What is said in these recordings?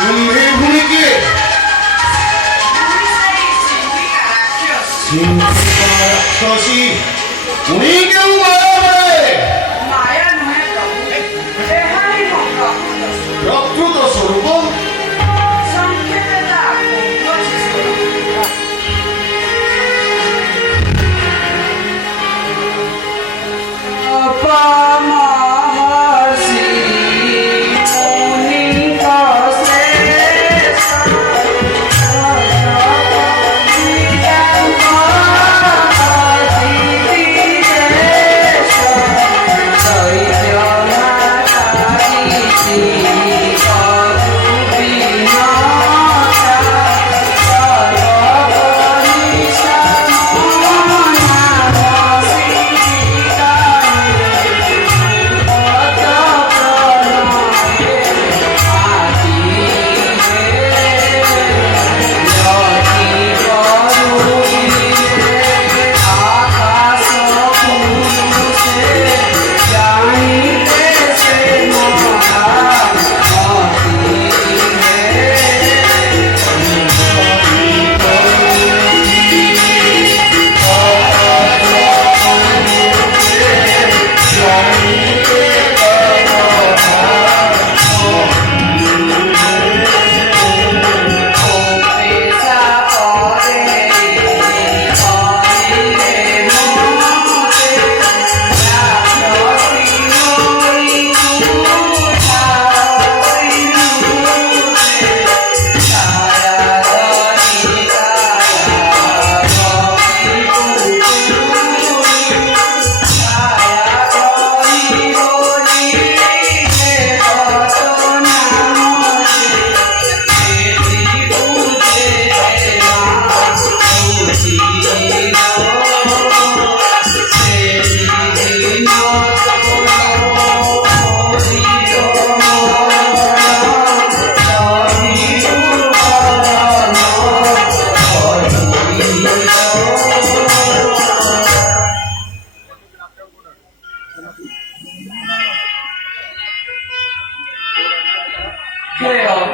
तुम्ही भूमी किए राक्षसी उन्हीं के माया बड़े माया नुहे प्रभु देहाई प्रकृत स्वरूप संकेतता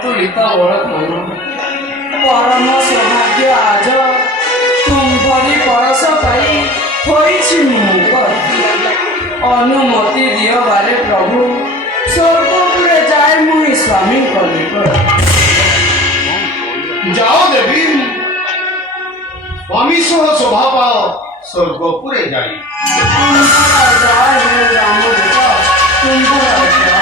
ଅତୁଳିତ ବଳକରୁ ପରମ ସୌଭାଗ୍ୟ ଆଜ ତୁମ୍ଭରି ପରଶ ପାଇ ହୋଇଛି ମୁଁ ଅନୁମତି ଦିଅ ବାରେ ପ୍ରଭୁ ସ୍ୱର୍ଗପୁରେ ଯାଏ ମୁଇଁ ସ୍ୱାମୀଙ୍କ ନିକଟ। जाओ देवी स्वामी सह शोभा पाओ स्वर्गपुरे जाई जय हे रामदूत तुम्हारा